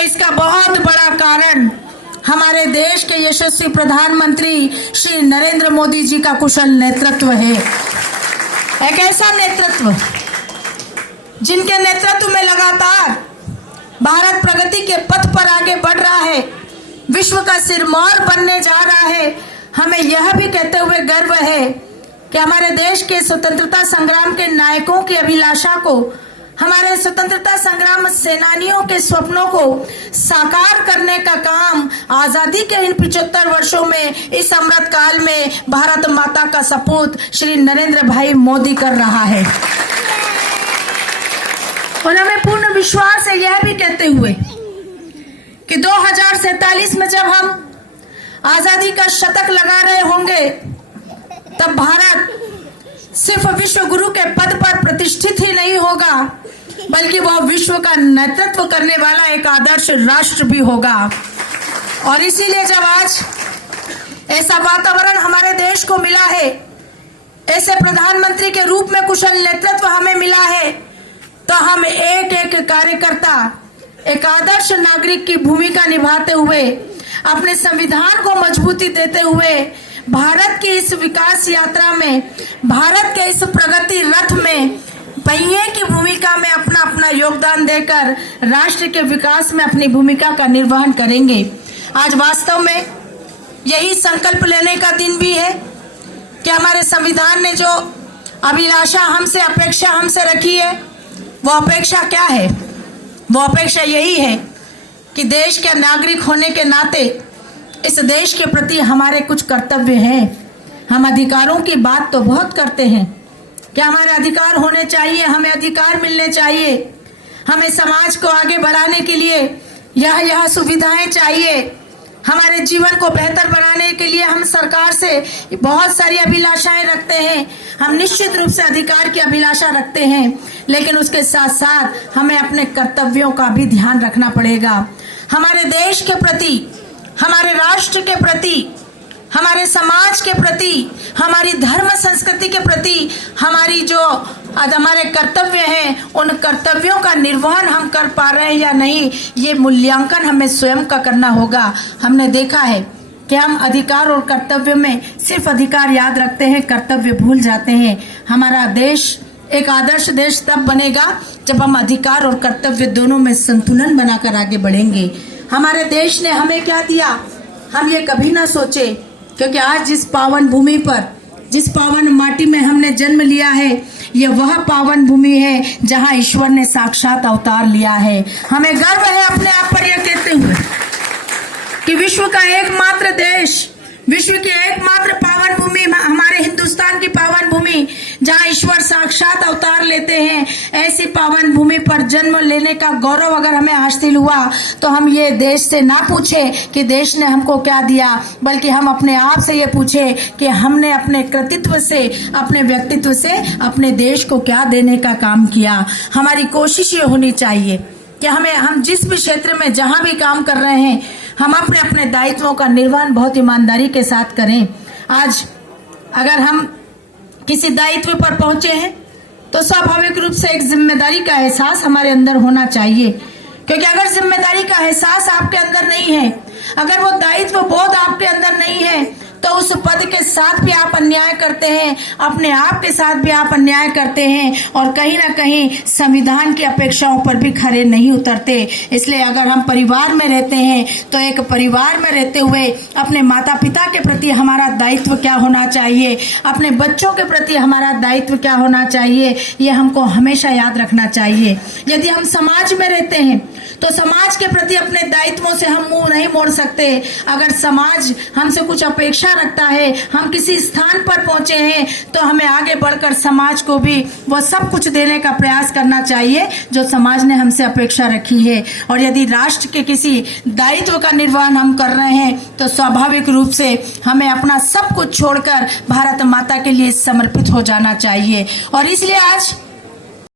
इसका बहुत बड़ा कारण हमारे देश के यशस्वी प्रधानमंत्री श्री नरेंद्र मोदी जी का कुशल नेतृत्व है। एक ऐसा नेतृत्व जिनके नेतृत्व में लगातार भारत प्रगति के पथ पर आगे बढ़ रहा है, विश्व का सिरमौर बनने जा रहा है। हमें यह भी कहते हुए गर्व है कि हमारे देश के स्वतंत्रता संग्राम के नायकों की अभिलाषा को, हमारे स्वतंत्रता संग्राम सेनानियों के स्वप्नों को साकार करने का काम आजादी के इन 75 वर्षों में, इस अमृत काल में भारत माता का सपूत श्री नरेंद्र भाई मोदी कर रहा है। और हमें पूर्ण विश्वास है यह भी कहते हुए कि 2047 में जब हम आजादी का शतक लगा रहे होंगे, तब भारत सिर्फ विश्व गुरु के पद पर प्रतिष्ठित ही नहीं होगा, बल्कि वह विश्व का नेतृत्व करने वाला एक आदर्श राष्ट्र भी होगा। और इसीलिए जब आज ऐसा वातावरण हमारे देश को मिला है, ऐसे प्रधानमंत्री के रूप में कुशल नेतृत्व हमें मिला है, तो हम एक एक कार्यकर्ता एक आदर्श नागरिक की भूमिका निभाते हुए, अपने संविधान को मजबूती देते हुए, भारत की इस विकास यात्रा में, भारत के इस प्रगति रथ में पहिए की भूमिका में अपना अपना योगदान देकर राष्ट्र के विकास में अपनी भूमिका का निर्वहन करेंगे। आज वास्तव में यही संकल्प लेने का दिन भी है कि हमारे संविधान ने जो अभिलाषा हमसे, अपेक्षा हमसे रखी है, वो अपेक्षा क्या है? वो अपेक्षा यही है कि देश के नागरिक होने के नाते इस देश के प्रति हमारे कुछ कर्तव्य हैं। हम अधिकारों की बात तो बहुत करते हैं कि हमारे अधिकार होने चाहिए, हमें अधिकार मिलने चाहिए, हमें समाज को आगे बढ़ाने के लिए यह सुविधाएं चाहिए, हमारे जीवन को बेहतर बनाने के लिए हम सरकार से बहुत सारी अभिलाषाएं रखते हैं। हम निश्चित रूप से अधिकार की अभिलाषा रखते हैं, लेकिन उसके साथ साथ हमें अपने कर्तव्यों का भी ध्यान रखना पड़ेगा। हमारे देश के प्रति, हमारे राष्ट्र के प्रति, हमारे समाज के प्रति, हमारी धर्म संस्कृति के प्रति हमारी जो हमारे कर्तव्य हैं, उन कर्तव्यों का निर्वहन हम कर पा रहे हैं या नहीं, ये मूल्यांकन हमें स्वयं का करना होगा। हमने देखा है कि हम अधिकार और कर्तव्य में सिर्फ अधिकार याद रखते हैं, कर्तव्य भूल जाते हैं। हमारा देश एक आदर्श देश तब बनेगा जब हम अधिकार और कर्तव्य दोनों में संतुलन बनाकर आगे बढ़ेंगे। हमारे देश ने हमें क्या दिया, हम ये कभी ना सोचे, क्योंकि आज जिस पावन भूमि पर, जिस पावन माटी में हमने जन्म लिया है, ये वह पावन भूमि है जहां ईश्वर ने साक्षात अवतार लिया है। हमें गर्व है अपने आप पर यह कहते हुए कि विश्व का एकमात्र देश, विश्व की एकमात्र पावन भूमि हमारे हिंदुस्तान की पावन भूमि, जहां ईश्वर साक्षात अवतार लेते हैं, ऐसी पावन भूमि पर जन्म लेने का गौरव अगर हमें हासिल हुआ, तो हम ये देश से ना पूछे कि देश ने हमको क्या दिया, बल्कि हम अपने आप से ये पूछे कि हमने अपने कृतित्व से, अपने व्यक्तित्व से अपने देश को क्या देने का काम किया। हमारी कोशिश ये होनी चाहिए कि हम जिस भी क्षेत्र में जहां भी काम कर रहे हैं, हम अपने अपने दायित्वों का निर्वहन बहुत ईमानदारी के साथ करें। आज अगर हम किसी दायित्व पर पहुंचे हैं, तो स्वाभाविक रूप से एक जिम्मेदारी का एहसास हमारे अंदर होना चाहिए, क्योंकि अगर जिम्मेदारी का एहसास आपके अंदर नहीं है, अगर वो दायित्व बोध आपके अंदर नहीं है, तो उस पद के साथ भी आप अन्याय करते हैं, अपने आप के साथ भी आप अन्याय करते हैं, और कहीं ना कहीं संविधान की अपेक्षाओं पर भी खरे नहीं उतरते। इसलिए अगर हम परिवार में रहते हैं, तो एक परिवार में रहते हुए अपने माता पिता के प्रति हमारा दायित्व क्या होना चाहिए, अपने बच्चों के प्रति हमारा दायित्व क्या होना चाहिए, ये हमको हमेशा याद रखना चाहिए। यदि हम समाज में रहते हैं, तो समाज के प्रति अपने दायित्वों से हम मुंह नहीं मोड़ सकते। अगर समाज हमसे कुछ अपेक्षा रखता है, हम किसी स्थान पर पहुंचे हैं, तो हमें आगे बढ़कर समाज को भी वो सब कुछ देने का प्रयास करना चाहिए जो समाज ने हमसे अपेक्षा रखी है। और यदि राष्ट्र के किसी दायित्व का निर्वहन हम कर रहे हैं, तो स्वाभाविक रूप से हमें अपना सब कुछ छोड़कर भारत माता के लिए समर्पित हो जाना चाहिए। और इसलिए आज